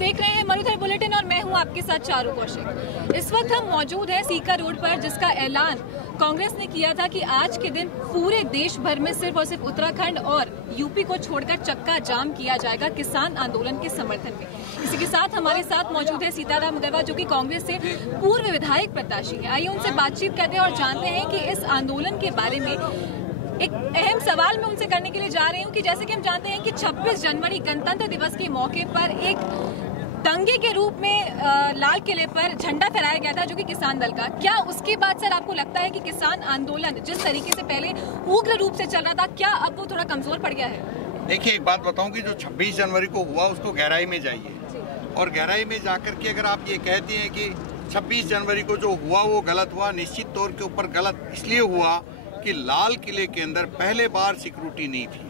देख रहे हैं मरुधर बुलेटिन और मैं हूं आपके साथ चारू कौशिक। इस वक्त हम मौजूद हैं सीकर रोड पर, जिसका ऐलान कांग्रेस ने किया था कि आज के दिन पूरे देश भर में सिर्फ और सिर्फ उत्तराखंड और यूपी को छोड़कर चक्का जाम किया जाएगा किसान आंदोलन के समर्थन में। इसी के साथ हमारे साथ मौजूद है सीताराम अग्रवाल, जो कि कांग्रेस से पूर्व विधायक प्रत्याशी है। आइए उनसे बातचीत करते हैं और जानते हैं कि इस आंदोलन के बारे में। एक अहम सवाल मैं उनसे करने के लिए जा रही हूं कि जैसे कि हम जानते हैं कि 26 जनवरी गणतंत्र दिवस के मौके पर एक दंगे के रूप में लाल किले पर झंडा फहराया गया था, जो कि किसान दल का। क्या उसके बाद सर आपको लगता है कि किसान आंदोलन जिस तरीके से पहले उग्र रूप से चल रहा था, क्या अब वो थोड़ा कमजोर पड़ गया है? देखिए, एक बात बताऊं कि जो 26 जनवरी को हुआ उसको गहराई में जाइए, और गहराई में जाकर के अगर आप ये कहते हैं कि 26 जनवरी को जो हुआ वो गलत हुआ, निश्चित तौर के ऊपर गलत इसलिए हुआ कि लाल किले के अंदर पहले बार सिक्योरिटी नहीं थी।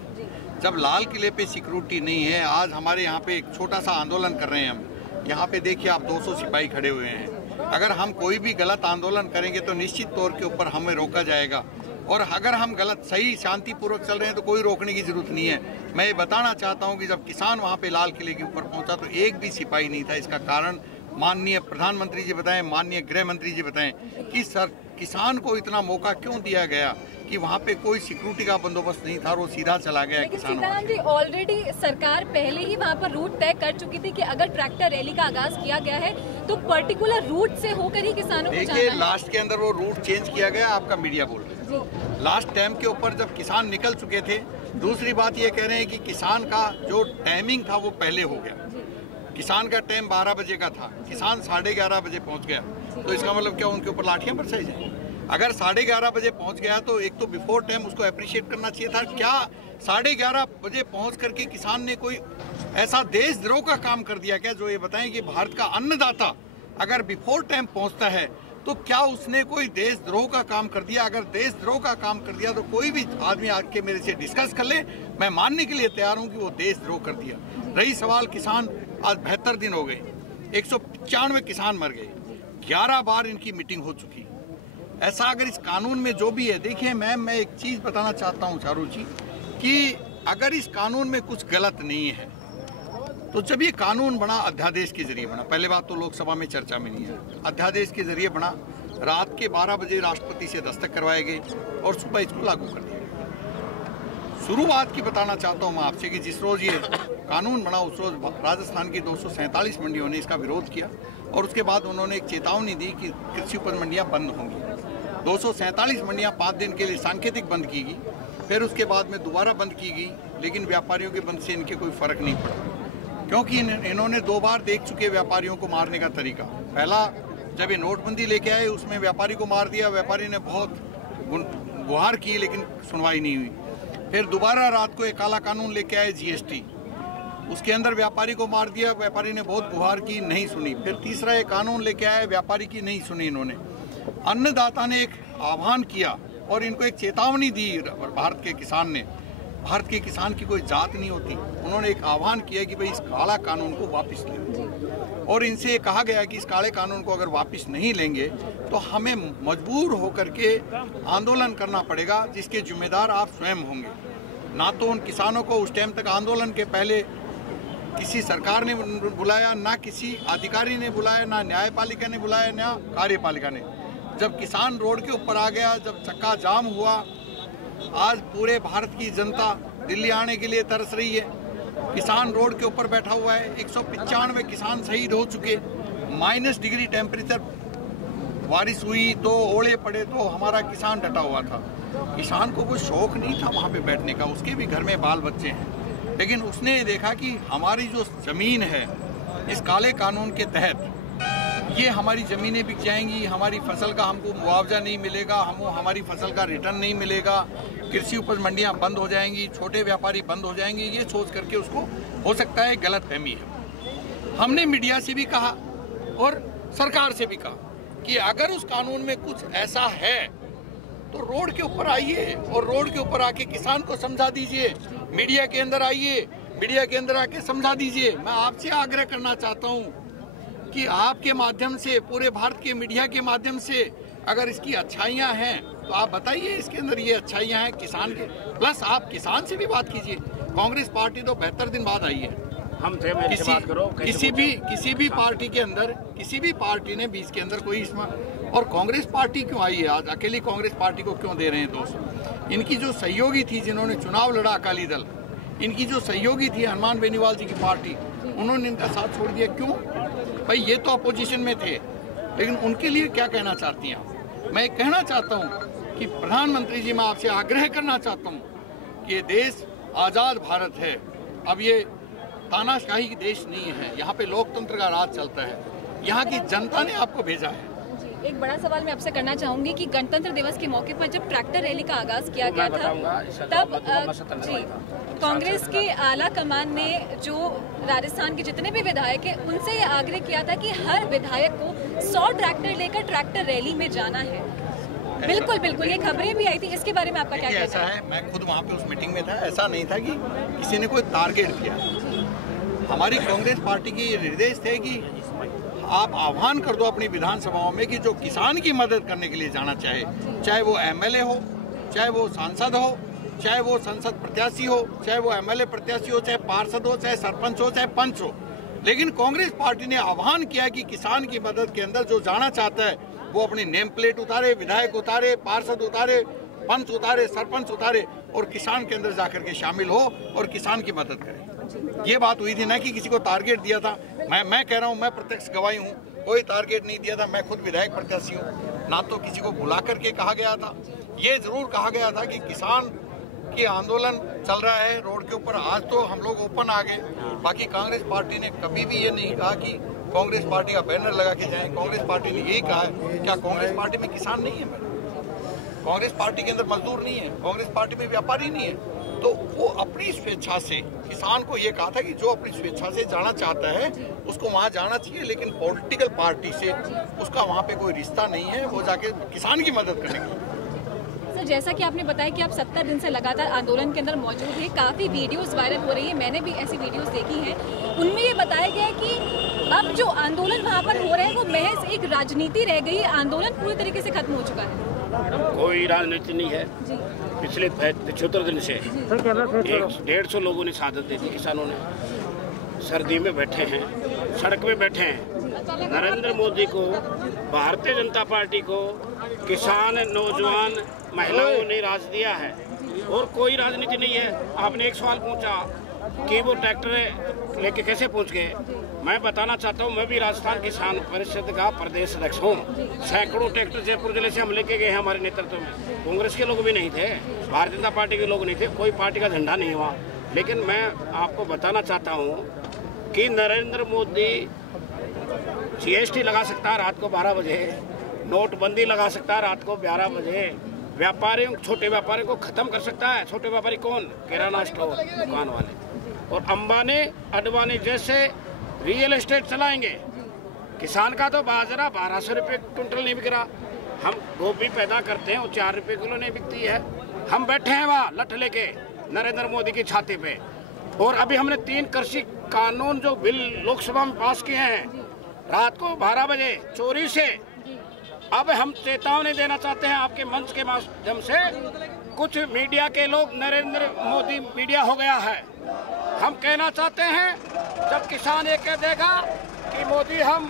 जब लाल किले पे सिक्योरिटी नहीं है, आज हमारे यहाँ पे एक छोटा सा आंदोलन कर रहे हैं हम, यहाँ पे देखिए आप 200 सिपाही खड़े हुए हैं। अगर हम कोई भी गलत आंदोलन करेंगे तो निश्चित तौर के ऊपर हमें रोका जाएगा, और अगर हम गलत सही शांतिपूर्वक चल रहे हैं तो कोई रोकने की जरूरत नहीं है। मैं ये बताना चाहता हूँ कि जब किसान वहाँ पे लाल किले के ऊपर पहुँचा तो एक भी सिपाही नहीं था। इसका कारण माननीय प्रधानमंत्री जी बताएं, माननीय गृह मंत्री जी बताएं कि सर किसान को इतना मौका क्यों दिया गया कि वहाँ पे कोई सिक्योरिटी का बंदोबस्त नहीं था और वो सीधा चला गया किसानों। सीताराम जी, ऑलरेडी सरकार पहले ही वहाँ पर रूट तय कर चुकी थी कि अगर ट्रैक्टर रैली का आगाज किया गया है तो पर्टिकुलर रूट से होकर ही किसानों को जाना है। लास्ट के अंदर वो रूट चेंज किया गया, आपका मीडिया बोल रहे हैं। लास्ट टाइम के ऊपर जब किसान निकल चुके थे। दूसरी बात ये कह रहे हैं कि किसान का जो टाइमिंग था वो पहले हो गया। किसान का टाइम 12 बजे का था, किसान 11:30 बजे पहुंच गया, तो इसका मतलब क्या उनके ऊपर लाठियां बरसाई जाए? अगर 11:30 बजे पहुंच गया तो एक तो बिफोर टाइम उसको अप्रिशिएट करना चाहिए था। क्या 11:30 बजे पहुंच करके किसान ने कोई ऐसा देशद्रोह का काम कर दिया क्या? जो ये बताएं कि भारत का अन्नदाता अगर बिफोर टाइम पहुंचता है तो क्या उसने कोई देशद्रोह का काम कर दिया? अगर देशद्रोह का काम कर दिया तो कोई भी आदमी आके मेरे से डिस्कस कर ले, मैं मानने के लिए तैयार हूं कि वो देशद्रोह कर दिया। रही सवाल किसान, आज 72 दिन हो गए, 195 किसान मर गए, 11 बार इनकी मीटिंग हो चुकी। ऐसा अगर इस कानून में जो भी है, देखिए मैम, मैं एक चीज बताना चाहता हूँ चारू जी कि अगर इस कानून में कुछ गलत नहीं है तो जब ये कानून बना अध्यादेश के जरिए बना, पहले बात तो लोकसभा में चर्चा में नहीं है, अध्यादेश के जरिए बना, रात के 12 बजे राष्ट्रपति से दस्तखत करवाए गए और सुबह इसको लागू कर दिया गया। शुरुआत की बताना चाहता हूँ मैं आपसे कि जिस रोज ये कानून बना उस रोज राजस्थान की 247 मंडियों ने इसका विरोध किया, और उसके बाद उन्होंने एक चेतावनी दी कि कृषि उपज मंडियाँ बंद होंगी। 247 मंडियाँ 5 दिन के लिए सांकेतिक बंद की गई, फिर उसके बाद में दोबारा बंद की गई, लेकिन व्यापारियों के बंद से इनके कोई फर्क नहीं पड़ा, क्योंकि इन्होंने 2 बार देख चुके व्यापारियों को मारने का तरीका। पहला जब ये नोटबंदी लेके आए उसमें व्यापारी को मार दिया, व्यापारी ने बहुत गुहार की लेकिन सुनवाई नहीं हुई। फिर दोबारा रात को एक काला कानून लेके आए जीएसटी, उसके अंदर व्यापारी को मार दिया, व्यापारी ने बहुत गुहार की, नहीं सुनी। फिर तीसरा एक कानून लेके आए, व्यापारी की नहीं सुनी इन्होंने। अन्नदाता ने एक आह्वान किया और इनको एक चेतावनी दी भारत के किसान ने। भारत के किसान की कोई जात नहीं होती, उन्होंने एक आह्वान किया कि भाई इस काला कानून को वापस लें, और इनसे कहा गया कि इस काले कानून को अगर वापस नहीं लेंगे तो हमें मजबूर होकर के आंदोलन करना पड़ेगा, जिसके जिम्मेदार आप स्वयं होंगे। ना तो उन किसानों को उस टाइम तक आंदोलन के पहले किसी सरकार ने बुलाया, ना किसी अधिकारी ने बुलाया, ना न्यायपालिका ने बुलाया, ना कार्यपालिका ने। जब किसान रोड के ऊपर आ गया, जब चक्का जाम हुआ, आज पूरे भारत की जनता दिल्ली आने के लिए तरस रही है। किसान रोड के ऊपर बैठा हुआ है, 195 किसान शहीद हो चुके, -डिग्री टेम्परेचर बारिश हुई तो ओले पड़े तो हमारा किसान डटा हुआ था। किसान को कोई शौक नहीं था वहाँ पे बैठने का, उसके भी घर में बाल बच्चे हैं, लेकिन उसने देखा कि हमारी जो जमीन है इस काले कानून के तहत ये हमारी ज़मीनें बिक जाएंगी, हमारी फसल का हमको मुआवजा नहीं मिलेगा, हमारी फसल का रिटर्न नहीं मिलेगा, कृषि उपज मंडियां बंद हो जाएंगी, छोटे व्यापारी बंद हो जाएंगे। ये सोच करके उसको हो सकता है गलतफहमी है। हमने मीडिया से भी कहा और सरकार से भी कहा कि अगर उस कानून में कुछ ऐसा है तो रोड के ऊपर आइए और रोड के ऊपर आके किसान को समझा दीजिए, मीडिया के अंदर आइए, मीडिया के अंदर आके समझा दीजिए। मैं आपसे आग्रह करना चाहता हूँ कि आपके माध्यम से, पूरे भारत के मीडिया के माध्यम से अगर इसकी अच्छाइयाँ हैं तो आप बताइए इसके अंदर ये अच्छाइयाँ हैं किसान के, प्लस आप किसान से भी बात कीजिए। कांग्रेस पार्टी तो 72 दिन बाद आई है, हम थे, मेरे से बात करो। किसी भी पार्टी के अंदर, किसी भी पार्टी ने बीच के अंदर कोई इसमें, और कांग्रेस पार्टी क्यों आई है आज? अकेली कांग्रेस पार्टी को क्यों दे रहे हैं दोस्त? इनकी जो सहयोगी थी, जिन्होंने चुनाव लड़ा अकाली दल, इनकी जो सहयोगी थी हनुमान बेनीवाल जी की पार्टी, उन्होंने इनका साथ छोड़ दिया। क्यों भाई? ये तो अपोजिशन में थे, लेकिन उनके लिए क्या कहना चाहती हैं? मैं कहना चाहता हूँ कि प्रधानमंत्री जी, मैं आपसे आग्रह करना चाहता हूँ कि ये देश आज़ाद भारत है, अब ये तानाशाही की देश नहीं है, यहाँ पे लोकतंत्र का राज चलता है, यहाँ की जनता ने आपको भेजा है। एक बड़ा सवाल मैं आपसे करना चाहूंगी कि गणतंत्र दिवस के मौके पर जब ट्रैक्टर रैली का आगाज किया गया था, तब जी कांग्रेस की आला कमान ने जो राजस्थान के जितने भी विधायक हैं उनसे ये आग्रह किया था कि हर विधायक को 100 ट्रैक्टर लेकर ट्रैक्टर रैली में जाना है। बिल्कुल बिल्कुल, ये खबरें भी आई थी, इसके बारे में आपका क्या कहना है? ऐसा है, मैं खुद वहाँ पे उस मीटिंग में था, ऐसा नहीं था कि किसी ने कोई टारगेट किया। हमारी कांग्रेस पार्टी की ये निर्देश थे कि आप आह्वान कर दो अपनी विधानसभाओं में कि जो किसान की मदद करने के लिए जाना चाहे, चाहे वो एमएलए हो, चाहे वो सांसद हो, चाहे वो संसद प्रत्याशी हो, चाहे वो एमएलए प्रत्याशी हो, चाहे पार्षद हो, चाहे सरपंच हो, चाहे पंच हो, लेकिन कांग्रेस पार्टी ने आह्वान किया कि किसान की मदद के अंदर जो जाना चाहता है वो अपनी नेम प्लेट उतारे, विधायक उतारे, पार्षद उतारे, पंच उतारे, सरपंच उतारे और किसान के अंदर जाकर के शामिल हो और किसान की मदद करे। ये बात हुई थी ना कि किसी को टारगेट दिया था। मैं कह रहा हूँ, मैं प्रत्यक्ष गवाही हूँ, कोई टारगेट नहीं दिया था। मैं खुद विधायक प्रत्याशी हूँ, ना तो किसी को बुला करके कहा गया था। ये जरूर कहा गया था कि किसान की आंदोलन चल रहा है रोड के ऊपर, आज तो हम लोग ओपन आ गए। बाकी कांग्रेस पार्टी ने कभी भी ये नहीं कहा कि कांग्रेस पार्टी का बैनर लगा के जाए। कांग्रेस पार्टी ने यही कहा है, क्या कांग्रेस पार्टी में किसान नहीं है? कांग्रेस पार्टी के अंदर मजदूर नहीं है, कांग्रेस पार्टी में व्यापारी नहीं है। तो वो अपनी स्वेच्छा से, किसान को ये कहा था कि जो अपनी स्वेच्छा से जाना चाहता है उसको वहाँ जाना चाहिए, लेकिन पॉलिटिकल पार्टी से उसका वहाँ पे कोई रिश्ता नहीं है, वो जाके किसान की मदद करने के लिए। सर, जैसा कि आपने बताया कि आप 70 दिन से लगातार आंदोलन के अंदर मौजूद है, काफ़ी वीडियोस वायरल हो रही है, मैंने भी ऐसी वीडियोस देखी हैं। उनमें ये बताया गया है कि अब जो आंदोलन वहाँ पर हो रहे हैं वो महज एक राजनीति रह गई है, आंदोलन पूरी तरीके से खत्म हो चुका है। कोई राजनीति नहीं है। पिछले 75 दिन से 150 लोगों ने शहादत दी थी। किसानों ने सर्दी में बैठे हैं, सड़क में बैठे हैं। नरेंद्र मोदी को, भारतीय जनता पार्टी को, किसान, नौजवान, महिलाओं ने राज दिया है और कोई राजनीति नहीं है। आपने एक सवाल पूछा कि वो ट्रैक्टर लेके कैसे पहुंच गए। मैं बताना चाहता हूं, मैं भी राजस्थान किसान परिषद का प्रदेश अध्यक्ष हूं। सैकड़ों ट्रैक्टर जयपुर जिले से हम लेके गए हैं हमारे नेतृत्व में। कांग्रेस के लोग भी नहीं थे, भारतीय जनता पार्टी के लोग नहीं थे, कोई पार्टी का झंडा नहीं हुआ। लेकिन मैं आपको बताना चाहता हूं कि नरेंद्र मोदी GST लगा सकता है रात को 12 बजे, नोटबंदी लगा सकता है रात को 11 बजे, व्यापारियों, छोटे व्यापारियों को खत्म कर सकता है। छोटे व्यापारी कौन? किराना स्टोर, दुकान वाले। और अंबानी, अडवाणी जैसे रियल एस्टेट चलाएंगे। किसान का तो बाजरा 1200 रुपये क्विंटल नहीं बिक रहा। हम गोभी पैदा करते हैं, वो 4 रुपये किलो नहीं बिकती है। हम बैठे हैं वहाँ लठ लेके नरेंद्र मोदी की छाती पे। और अभी हमने 3 कृषि कानून जो बिल लोकसभा में पास किए हैं रात को 12 बजे चोरी से। अब हम चेतावनी देना चाहते हैं आपके मंच के माध्यम से, कुछ मीडिया के लोग नरेंद्र मोदी मीडिया हो गया है। हम कहना चाहते हैं, जब किसान ये कह देगा कि मोदी हम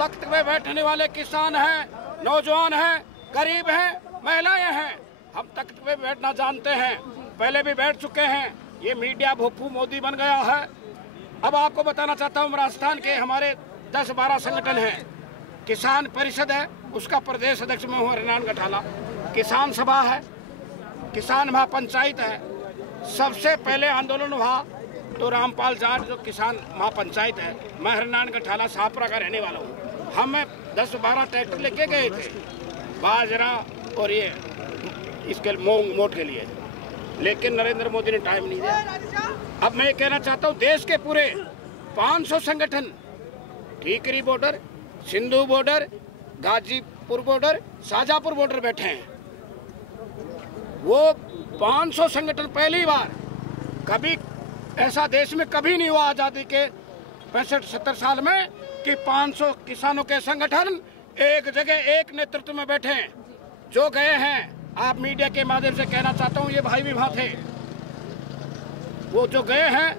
तख्त पे बैठने वाले किसान हैं, नौजवान हैं, गरीब हैं, महिलाएं हैं, हम तख्त पे बैठना जानते हैं, पहले भी बैठ चुके हैं। ये मीडिया भोपू मोदी बन गया है। अब आपको बताना चाहता हूँ, राजस्थान के हमारे 10-12 संगठन हैं। किसान परिषद है, उसका प्रदेश अध्यक्ष मैं हूँ हरिनारायण गठाला। किसान सभा है, किसान महापंचायत है। सबसे पहले आंदोलन हुआ तो रामपाल जाट जो किसान महापंचायत है, मैं हरिनारायण गठाला शाहपुरा का रहने वाला हूँ। हम 10-12 ट्रैक्टर लेके गए थे बाजरा और ये इसके मूंग मोट के लिए, लेकिन नरेंद्र मोदी ने टाइम नहीं दिया। अब मैं कहना चाहता हूँ, देश के पूरे 500 संगठन, Thikri border, Sindhu border, Ghazipur border, Shajapur border बैठे हैं। वो 500 संगठन पहली बार, कभी ऐसा देश में कभी नहीं हुआ आजादी के 65-70 साल में कि 500 किसानों के संगठन एक जगह एक नेतृत्व में बैठे हैं। जो गए हैं, आप मीडिया के माध्यम से कहना चाहता हूं, ये भाई भी वहां थे, वो जो गए हैं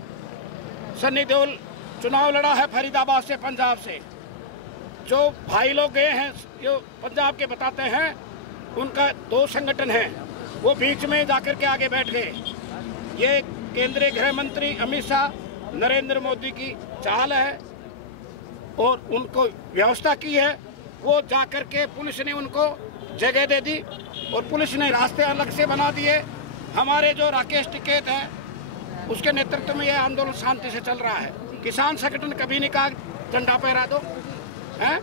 सन्नी देओल चुनाव लड़ा है फरीदाबाद से, पंजाब से। जो भाई लोग गए हैं जो पंजाब के बताते हैं, उनका 2 संगठन है, वो बीच में जाकर के आगे बैठ गए। ये केंद्रीय गृह मंत्री अमित शाह, नरेंद्र मोदी की चाल है और उनको व्यवस्था की है। वो जाकर के पुलिस ने उनको जगह दे दी और पुलिस ने रास्ते अलग से बना दिए। हमारे जो राकेश टिकैत है उसके नेतृत्व में यह आंदोलन शांति से चल रहा है। किसान संगठन कभी नहीं कहा झंडा फहरा दो, हैं?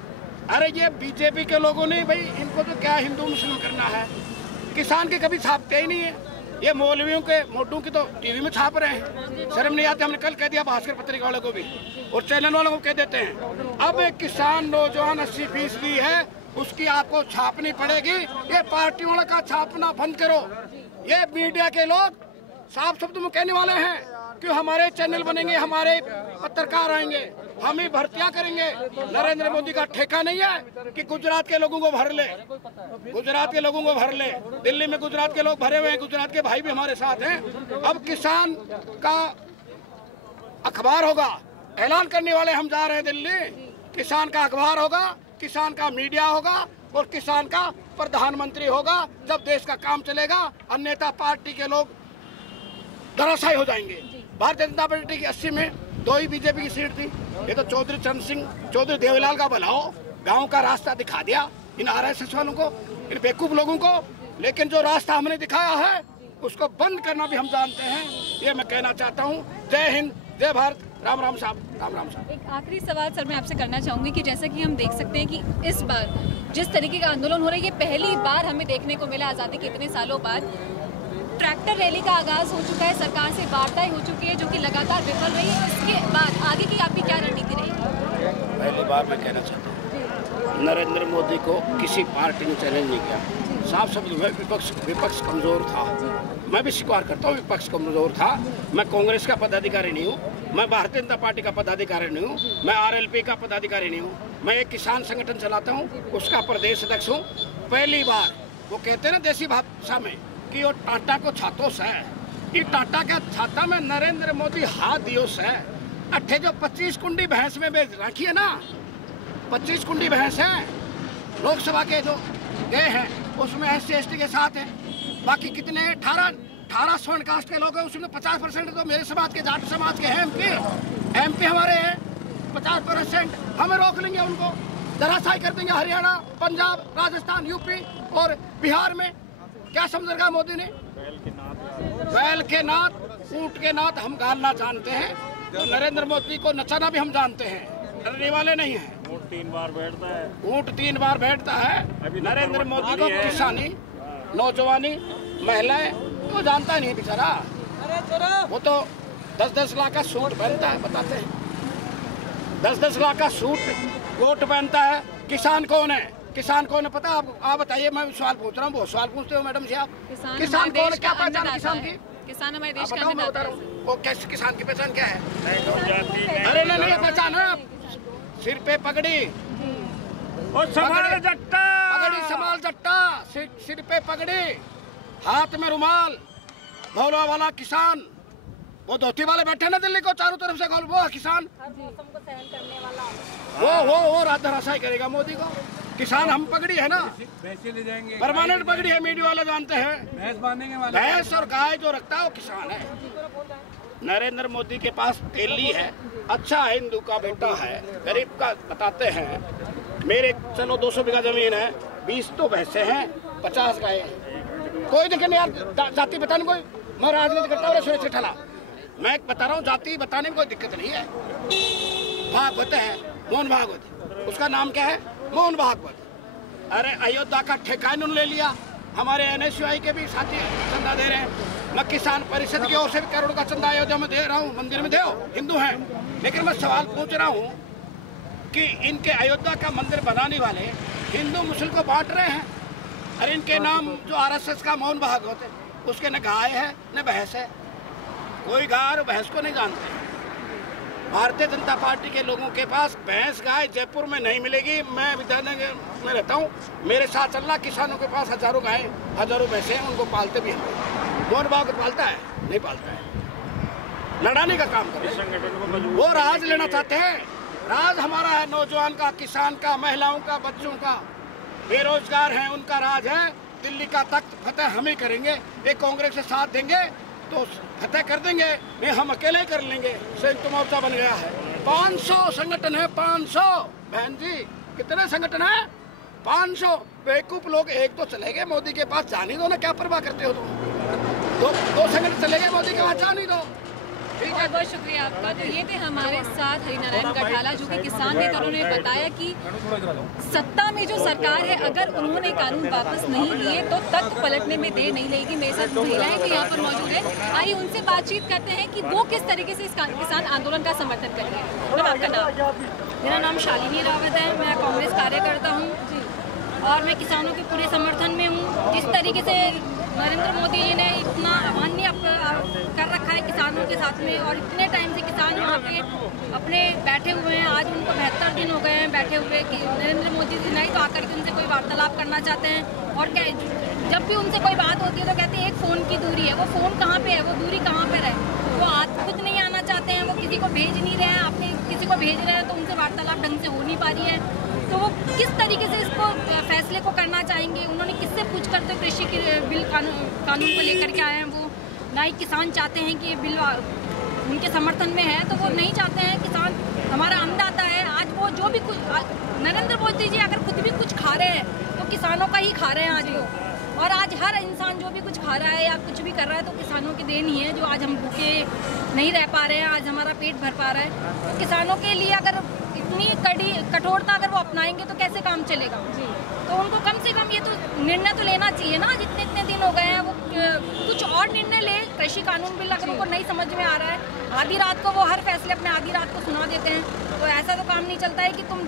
अरे ये बीजेपी के लोगों ने, भाई इनको तो क्या हिंदू मुस्लिम करना है, किसान के कभी छापते ही नहीं है। ये मौलवियों के मोटू की तो टीवी में छाप रहे हैं, शर्म नहीं आती। हमने कल कह दिया भास्कर पत्रिका वालों को भी और चैनल वालों को कह देते हैं। अब एक किसान नौजवान 80% है, उसकी आपको छापनी पड़ेगी। ये पार्टी वालों का छापना बंद करो। ये मीडिया के लोग साफ शब्द में कहने वाले हैं कि हमारे चैनल बनेंगे, हमारे पत्रकार आएंगे, हम ही भर्तियां करेंगे। नरेंद्र मोदी का ठेका नहीं है कि गुजरात के लोगों को भर ले, गुजरात के लोगों को भर ले। दिल्ली में गुजरात के लोग भरे हुए हैं, गुजरात के भाई भी हमारे साथ हैं। अब किसान का अखबार होगा, ऐलान करने वाले हम जा रहे हैं दिल्ली। किसान का अखबार होगा, किसान का मीडिया होगा और किसान का प्रधानमंत्री होगा जब देश का काम चलेगा। अन्यथा पार्टी के लोग धराशायी हो जाएंगे। भारतीय जनता पार्टी की 80 में 2 ही बीजेपी की सीट थी। ये तो चौधरी चरण सिंह, चौधरी देवीलाल का भलाओ गांव का रास्ता दिखा दिया इन आरएसएस वालों को, इन बेवकूफ लोगों को। लेकिन जो रास्ता हमने दिखाया है उसको बंद करना भी हम जानते हैं। ये मैं कहना चाहता हूँ। जय हिंद, जय भारत, राम राम साहब, राम राम साहब। एक आखिरी सवाल सर मैं आपसे करना चाहूंगी कि जैसा कि हम देख सकते हैं कि इस बार जिस तरीके का आंदोलन हो रहा है, ये पहली बार हमें देखने को मिला आज़ादी के इतने सालों बाद। ट्रैक्टर रैली का आगाज हो चुका है, सरकार से वार्ताएं हो चुकी है जो कि लगातार विफल रही है। इसके बाद आगे की आपकी क्या रणनीति रहेगी? पहली बार मैं कहना चाहता हूँ, नरेंद्र मोदी को किसी पार्टी ने चैलेंज नहीं किया। साफ शब्द में विपक्ष कमजोर था। मैं भी स्वीकार करता हूँ विपक्ष कमजोर था। मैं कांग्रेस का पदाधिकारी नहीं हूँ, मैं भारतीय जनता पार्टी का पदाधिकारी नहीं हूँ, मैं आरएलपी का पदाधिकारी नहीं हूँ। मैं एक किसान संगठन चलाता हूँ, उसका प्रदेश अध्यक्ष हूँ। पहली बार वो कहते हैं ना देसी भाषा में कि वो टाटा को छातो से, ये टाटा के छाता में नरेंद्र मोदी हाथ दियो से। अट्ठे जो 25 कुंडी भैंस में बेच रखी है ना, 25 कुंडी भैंस है लोकसभा के जो गए हैं उसमें SC/ST के साथ है। बाकी कितने 18 स्वर्ण कास्ट के लोग हैं, उसमें 50% तो मेरे समाज के, जाट समाज के हैं। MP हमारे हैं 50%। हमें रोक लेंगे, उनको धराशायी कर देंगे। हरियाणा, पंजाब, राजस्थान, यूपी और बिहार में क्या समझ रखा मोदी ने? बैल के नाथ, ऊंट के नाथ हम गालना जानते हैं, तो नरेंद्र मोदी को नचाना भी हम जानते हैं, डरने वाले नहीं हैं। ऊंट 3 बार बैठता है। नरेंद्र मोदी को किसानी, नौजवानी, महिलाएं वो जानता नहीं बेचारा। वो तो 10-10 लाख का सूट पहनता है, बताते हैं 10-10 लाख का सूट कोट पहनता है। किसान कौन है? किसान कौन है पता? आप बताइए। मैं सवाल पूछ रहा हूँ, बहुत सवाल पूछते हो मैडम जी आप। किसान कौन है? क्या पहचान किसान की? किसान हमारे देश का अन्नदाता है। वो कैसे किसान की पहचान क्या है? अरे नहीं पहचान है। सिर पे पगड़ी, पगड़ी संभाल जट्टा, सिर पे पगड़ी, हाथ में रुमाल, भोला वाला किसान। वो धोती वाले बैठे ना दिल्ली को चारों तरफ से खोल, वो किसान। वो धराशायी करेगा मोदी को। किसान हम पगड़ी है ना, परमानेंट पगड़ी है, मीडिया वाले जानते हैं। भैंस और गाय जो रखता है वो किसान है। नरेंद्र मोदी के पास तेली है, अच्छा हिंदू का बेटा है, गरीब का बताते हैं। मेरे चलो 200 बीघा जमीन है, 20 तो भैंसे हैं, 50 गाय हैं। कोई देखे नहीं यार, जाति बताने कोई, मैं राजनीति करता हूँ सुरेश ठला, मैं बता रहा हूँ जाति बताने में कोई दिक्कत नहीं है। भागवत है, मोहन भागवत, उसका नाम क्या है? मोहन भागवत। अरे अयोध्या का ठेका इन्होंने ले लिया। हमारे NSUI के भी साथी चंदा दे रहे हैं। मैं किसान परिषद की ओर से भी करोड़ का चंदा अयोध्या में दे रहा हूँ, मंदिर में दो, हिंदू हैं। लेकिन मैं सवाल पूछ रहा हूँ कि इनके अयोध्या का मंदिर बनाने वाले हिंदू मुस्लिम को बांट रहे हैं। अरे इनके नाम जो RSS का मोहन भागवत है, उसके न गाय है न भैंस है। कोई गाय और भैंस को नहीं जानते। भारतीय जनता पार्टी के लोगों के पास भैंस गाय जयपुर में नहीं मिलेगी। मैं विद्यानगर में रहता हूँ, मेरे साथ चलना, किसानों के पास हजारों गाय, हजारों भैंसे हैं, उनको पालते भी हैं। मोहन भागवत पालता है? नहीं पालता है। लड़ाने का काम कर रहे हैं। वो राज लेना चाहते हैं। राज हमारा है, नौजवान का, किसान का, महिलाओं का, बच्चों का, बेरोजगार हैं उनका राज है। दिल्ली का तख्त फतेह हम ही करेंगे। ये कांग्रेस से साथ देंगे तो फतेह कर देंगे, नहीं हम अकेले कर लेंगे। संयुक्त मोर्चा बन गया है, 500 संगठन है, 500। बहन जी कितने संगठन है? 500। बेवकूफ लोग एक तो चले गए मोदी के पास, जाने दो ना, क्या परवाह करते हो तुम? दो संगठन चले गए मोदी के पास, जाने दो। बहुत बहुत शुक्रिया आपका। तो ये थे हमारे साथ हरिनारायण गठाला, जो कि किसान नेता। उन्होंने बताया कि सत्ता में जो सरकार है, अगर उन्होंने कानून वापस नहीं लिए तो तख्त पलटने में देर नहीं लगेगी। मेरे साथ महिलाएं भी यहाँ पर मौजूद है, आइए उनसे बातचीत करते हैं कि वो किस तरीके से इस किसान आंदोलन का समर्थन करेंगे। आपका नाम? मेरा नाम शालिनी रावत है, मैं कांग्रेस कार्यकर्ता हूँ और मैं किसानों के पूरे समर्थन में हूँ। जिस तरीके से नरेंद्र मोदी जी ने इतना अमान्य कर रखा है किसानों के साथ में, और इतने टाइम से किसान यहाँ पे अपने बैठे हुए हैं, आज उनको 72 दिन हो गए हैं बैठे हुए कि नरेंद्र मोदी जी नहीं तो आकर के उनसे कोई वार्तालाप करना चाहते हैं। और जब भी उनसे कोई बात होती है तो कहते हैं एक फ़ोन की दूरी है। वो फ़ोन कहाँ पे है, वो दूरी कहाँ पर है? वो खुद नहीं आना चाहते हैं, वो किसी को भेज नहीं रहे हैं। आपने किसी को भेज रहे हैं तो उनसे वार्तालाप ढंग से हो नहीं पा रही है। तो वो किस तरीके से इसको फैसले को करना चाहेंगे? उन्होंने किससे पूछ कर तो कृषि के बिल कानून को लेकर के आए हैं। वो ना ही किसान चाहते हैं कि बिल उनके समर्थन में है, तो वो नहीं चाहते हैं। किसान हमारा अन्नदाता है। आज वो जो भी कुछ नरेंद्र मोदी जी अगर खुद भी कुछ खा रहे हैं तो किसानों का ही खा रहे हैं आज वो। और आज हर इंसान जो भी कुछ खा रहा है या कुछ भी कर रहा है तो किसानों की देन ही है, जो आज हम भूखे नहीं रह पा रहे हैं, आज हमारा पेट भर पा रहा है। तो किसानों के लिए अगर इतनी कठोरता अगर वो अपनाएंगे तो कैसे काम चलेगा? तो उनको कम से कम ये तो निर्णय तो लेना चाहिए ना। जितने इतने दिन हो गए हैं, वो कुछ और निर्णय ले। कृषि कानून बिल अगर उनको नहीं समझ में आ रहा है, आधी रात को वो हर फैसले अपने आधी रात को सुना देते हैं। तो ऐसा तो काम नहीं चलता है कि तुम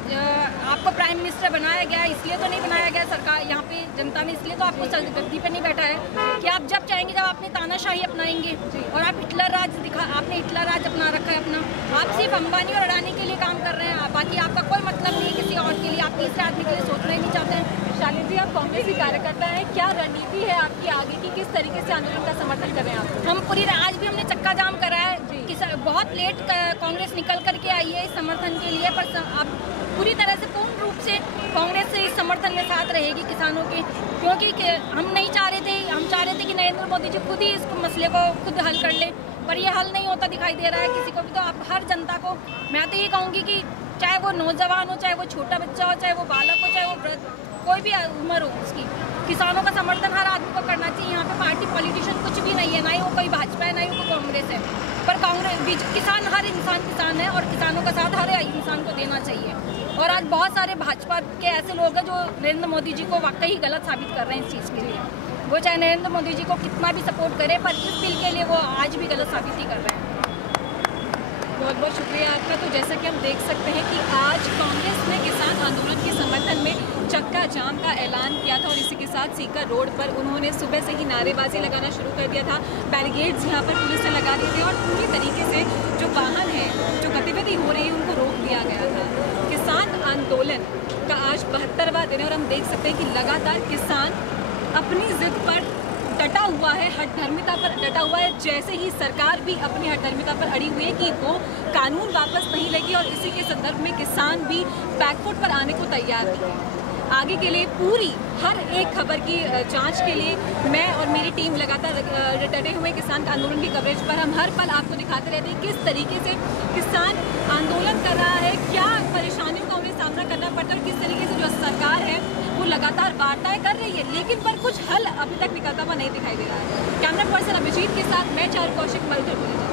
आपको प्राइम मिनिस्टर बनाया गया, इसलिए तो नहीं बनाया गया सरकार यहाँ पे जनता ने, इसलिए तो आपको गद्दी पे नहीं बैठा है कि आप जब चाहेंगे जब आपने तानाशाही अपनाएंगे। और आप हिटलर राज आपने हिटलर राज अपना रखा है अपना। आप सिर्फ अंबानी और अडानी के लिए काम कर रहे हैं, बाकी आपका कोई मतलब नहीं है किसी और के लिए। आप तीसरे आदमी के लिए सोचना ही नहीं चाहते हैं। शालिनी जी, आप कांग्रेस की कार्यकर्ता है, क्या रणनीति है आपकी आगे की? किस तरीके से आंदोलन का समर्थन कर रहे हैं आप? हम पूरी आज भी हमने चक्का जाम करा है। बहुत लेट कांग्रेस निकल करके आई है इस समर्थन के लिए, पर अब पूरी तरह से पूर्ण रूप से कांग्रेस से इस समर्थन में साथ रहेगी किसानों के। क्योंकि हम नहीं चाह रहे थे, हम चाह रहे थे कि नरेंद्र मोदी जी खुद ही इस मसले को खुद हल कर लें, पर ये हल नहीं होता दिखाई दे रहा है किसी को भी। तो आप हर जनता को मैं तो ये कहूँगी कि चाहे वो नौजवान हो, चाहे वो छोटा बच्चा हो, चाहे वो बालक हो, चाहे वो वृद्ध, कोई भी उम्र हो उसकी, किसानों का समर्थन हर आदमी को करना चाहिए। यहाँ पे पार्टी पॉलिटिशियन कुछ भी नहीं है, ना ही वो कोई भाजपा है, ना ही वो कांग्रेस है, पर कांग्रेस किसान, हर इंसान किसान है और किसानों का साथ हर इंसान को देना चाहिए। और आज बहुत सारे भाजपा के ऐसे लोग हैं जो नरेंद्र मोदी जी को वाकई गलत साबित कर रहे हैं इस चीज़ के लिए। वो चाहे नरेंद्र मोदी जी को कितना भी सपोर्ट करे, पर इस बिल के लिए वो आज भी गलत साबित ही कर रहे हैं। बहुत बहुत शुक्रिया आपका। तो जैसा कि हम देख सकते हैं कि आज कांग्रेस ने किसान आंदोलन के समर्थन में चक्का जाम का ऐलान किया था और इसी के साथ सीकर रोड पर उन्होंने सुबह से ही नारेबाजी लगाना शुरू कर दिया था। बैरिकेड्स यहाँ पर पुलिस ने लगा दिए थे और पूरी तरीके से जो वाहन है, जो गतिविधि हो रही है, उनको रोक दिया गया था। किसान आंदोलन का आज 72वां दिन है और हम देख सकते हैं कि लगातार किसान अपनी जिद पर डटा हुआ है, हठधर्मिता पर डटा हुआ है। जैसे ही सरकार भी अपनी हठधर्मिता पर अड़ी हुई है कि वो कानून वापस नहीं लेगी और इसी के संदर्भ में किसान भी बैकफुट पर आने को तैयार है। आगे के लिए पूरी हर एक खबर की जांच के लिए मैं और मेरी टीम लगातार डटे हुए किसान आंदोलन की कवरेज पर हम हर पल आपको दिखाते रहते हैं किस तरीके से किसान आंदोलन कर रहा है, क्या परेशानियों का उन्हें सामना करना पड़ता है, किस तरीके से जो सरकार है वो लगातार वार्ताएं कर रही है, लेकिन पर कुछ हल अभी तक निकलता हुआ नहीं दिखाई दे रहा है। कैमरा पर्सन अभिजीत के साथ मैं चारू कौशिक, मलदर।